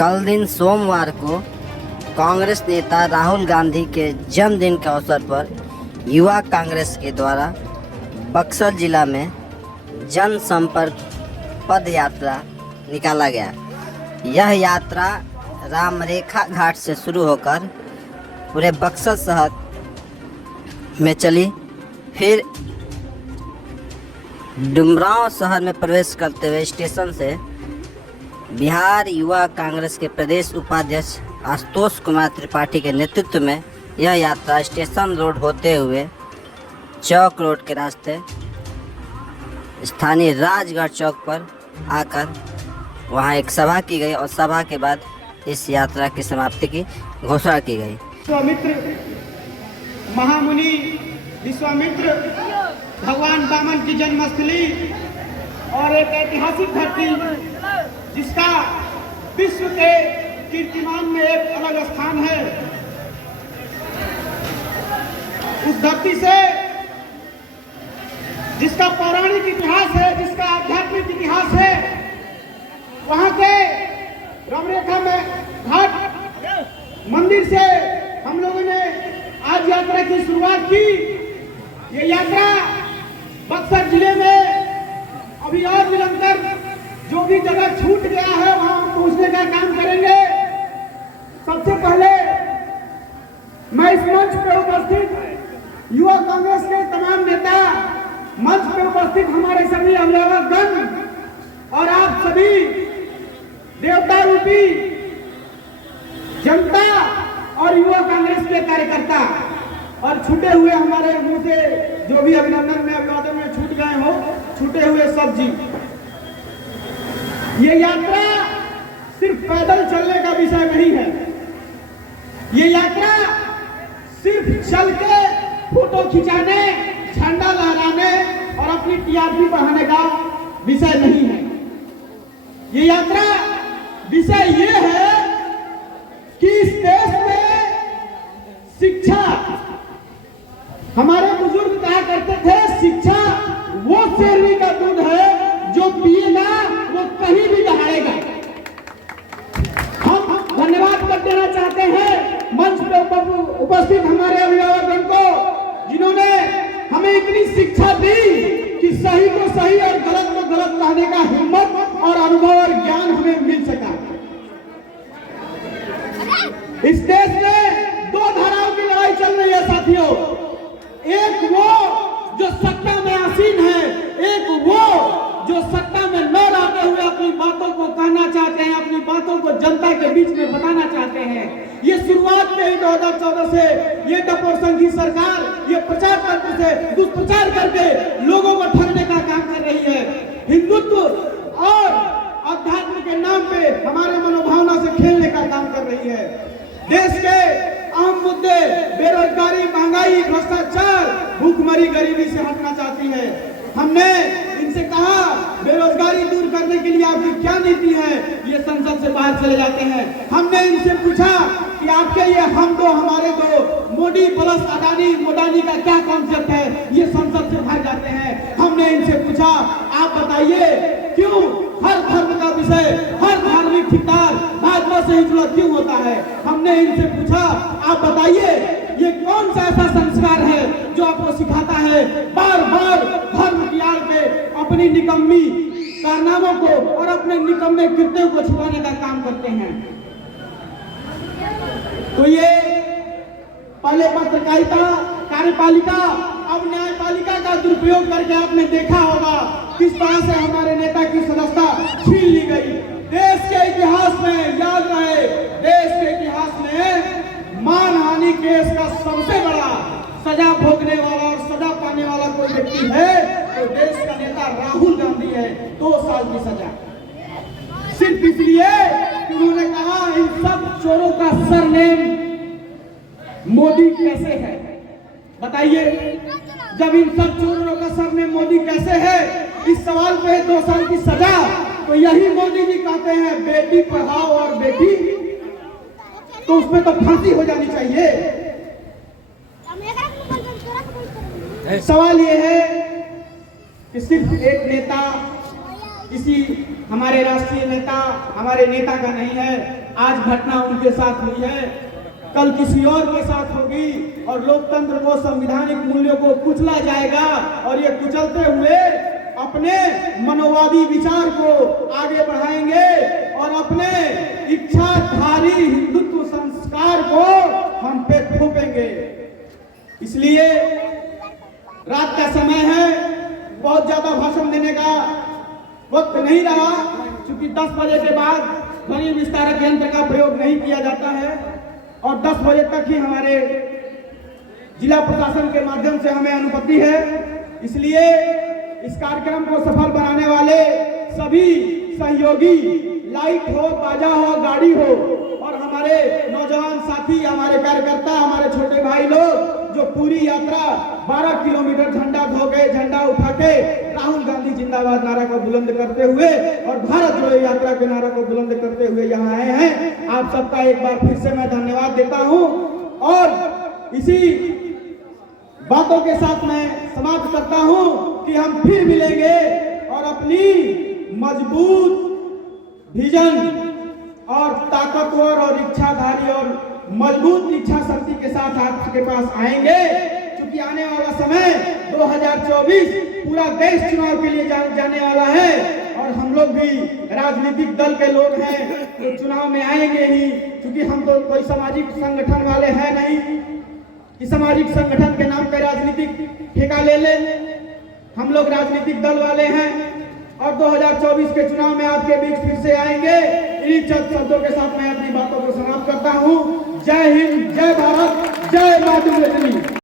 कल दिन सोमवार को कांग्रेस नेता राहुल गांधी के जन्मदिन के अवसर पर युवा कांग्रेस के द्वारा बक्सर जिला में जनसंपर्क पद यात्रा निकाला गया। यह यात्रा रामरेखा घाट से शुरू होकर पूरे बक्सर शहर में चली, फिर डुमरांव शहर में प्रवेश करते हुए स्टेशन से बिहार युवा कांग्रेस के प्रदेश उपाध्यक्ष आशुतोष कुमार त्रिपाठी के नेतृत्व में यह यात्रा स्टेशन रोड होते हुए चौक रोड के रास्ते स्थानीय राजगढ़ चौक पर आकर वहां एक सभा की गई और सभा के बाद इस यात्रा की समाप्ति की घोषणा की गई। विश्वामित्र महामुनि विश्वामित्र भगवान वामन की जन्मस्थली और एक ऐतिहासिक धरती जिसका विश्व के कीर्तिमान में एक अलग स्थान है। उस धरती से जिसका पौराणिक इतिहास है, जिसका आध्यात्मिक इतिहास है, वहां के रामरेखा में घाट मंदिर से हम लोगों ने आज यात्रा की शुरुआत की। ये यात्रा बक्सर जिले में अभी और निरंतर जो भी जगह छूट गया है वहां पहुंचने का काम करेंगे। सबसे पहले मैं इस मंच पर उपस्थित युवा कांग्रेस के तमाम नेता, मंच पर उपस्थित हमारे सभी अभिभावकगण और आप सभी देवता रूपी जनता और युवा कांग्रेस के कार्यकर्ता और छूटे हुए हमारे मुंह से जो भी अभिनंदन में अभिवादन में छूट गए हो, छूटे हुए सब जी, ये यात्रा सिर्फ पैदल चलने का विषय नहीं है। ये यात्रा सिर्फ चल के फोटो खिंचाने, झंडा लहराने और अपनी टीआरपी बढ़ाने का विषय नहीं है। ये यात्रा विषय ये है कि इस देश में शिक्षा, हमारे बुजुर्ग कहा करते थे, शिक्षा वो शेरनी का दूध है जो पिएगा वो कहीं भी दहाड़ेगा। हम धन्यवाद कर देना चाहते हैं मंच पर उपस्थित हमारे अभिभावकों को, जिन्होंने हमें इतनी शिक्षा दी कि सही को सही और गलत को गलत कहने का हिम्मत और अनुभव और ज्ञान हमें मिल सका। इस देश में दो धाराओं की लड़ाई चल रही है साथियों। एक वो जो सत्ता में आसीन है, एक वो जो सत्ता में न रहते हुए अपनी बातों को कहना चाहते हैं, अपनी बातों को जनता के बीच में बताना चाहते हैं। ये शुरुआत में ही 2014 से ये टपोर संघी सरकार ये प्रचार करते से दुष्प्रचार करके लोगों को ठगने का काम कर रही है। हिंदुत्व और अध्यात्म के नाम पे हमारे मनोभावना से खेलने का काम कर रही है। देश के अहम मुद्दे बेरोजगारी, महंगाई, भ्रष्टाचार, भूखमरी, गरीबी से हटना चाहती है। हमने इनसे कहा बेरोजगारी दूर करने के लिए आपकी क्या नीति है, ये संसद से बाहर चले जाते हैं। हमने इनसे पूछा कि आपके ये हम दो हमारे दो, मोदी प्लस अडानी मोडानी का क्या कॉन्सेप्ट है, ये संसद से बाहर जाते हैं। हमने इनसे पूछा आप बताइए क्यों हर धर्म का विषय, हर धार्मिक ठिकान भाजपा से ही जुड़ा क्यों होता है। हमने इनसे पूछा आप बताइए ये कौन सा ऐसा संस्कार है जो आपको सिखाता है बार बार धर्म की आड़ पे अपनी निकम्मी कारनामों को और अपने निकम्मे कृत्यों को छुपाने का काम करते हैं। तो ये पहले पत्रकारिता, कार्यपालिका, अब न्यायपालिका का दुरुपयोग करके आपने देखा होगा किस तरह से हमारे नेता की सदस्यता छीन ली गई। देश के इतिहास में याद रहे, देश के इतिहास में मानहानि केस का सबसे बड़ा सजा भोगने वाला और सजा पाने वाला कोई व्यक्ति है तो देश का नेता राहुल गांधी है। 2 साल की सजा सिर्फ इसलिए कि उन्होंने कहा इन सब चोरों का सरनेम मोदी कैसे है। बताइए, जब इन सब चोरों का सरनेम मोदी कैसे है, इस सवाल पे 2 साल की सजा, तो यही मोदी जी कहते हैं बेटी पढ़ाओ और बेटी, तो उसमें तो फांसी हो जानी चाहिए। सवाल ये है कि सिर्फ एक नेता किसी हमारे राष्ट्रीय नेता, हमारे नेता का नहीं है। आज घटना उनके साथ हुई है, कल किसी और के साथ होगी और लोकतंत्र को, संवैधानिक मूल्यों को कुचला जाएगा और ये कुचलते हुए अपने मनोवादी विचार को आगे बढ़ाएंगे और अपने इच्छाधारी हिंदुत्व संस्कार को हम पे थोपेंगे। इसलिए रात का समय है, बहुत ज्यादा भाषण देने का वक्त नहीं रहा, क्योंकि 10 बजे के बाद ध्वनि विस्तारक यंत्र का प्रयोग नहीं किया जाता है और 10 बजे तक ही हमारे जिला प्रशासन के माध्यम से हमें अनुमति है। इसलिए इस कार्यक्रम को सफल बनाने वाले सभी सहयोगी, लाइट हो, बाजा हो, गाड़ी हो, और हमारे नौजवान साथी, हमारे कार्यकर्ता, हमारे छोटे भाई लोग जो पूरी यात्रा 12 किलोमीटर झंडा धो के, झंडा उठा के राहुल गांधी जिंदाबाद नारा को बुलंद करते हुए और भारत जोड़ो यात्रा के नारा को बुलंद करते हुए यहाँ आए हैं। आप सबका एक बार फिर से मैं धन्यवाद देता हूँ और इसी बातों के साथ मैं समाप्त करता हूँ कि हम फिर मिलेंगे और अपनी मजबूत विजन और ताकतवर और इच्छाधारी और मजबूत इच्छा शक्ति के साथ आपके पास आएंगे, क्योंकि आने वाला समय 2024 पूरा देश चुनाव के लिए जाने वाला है और हम लोग भी राजनीतिक दल के लोग हैं तो चुनाव में आएंगे ही, क्योंकि हम तो कोई सामाजिक संगठन वाले हैं नहीं कि सामाजिक संगठन के नाम पे राजनीतिक ठेका ले ले। हम लोग राजनीतिक दल वाले हैं और 2024 के चुनाव में आपके बीच फिर से आएंगे। इन्हीं चंद शब्दों के साथ मैं अपनी बातों को समाप्त करता हूं। जय हिंद, जय भारत, जय मातृभूमि।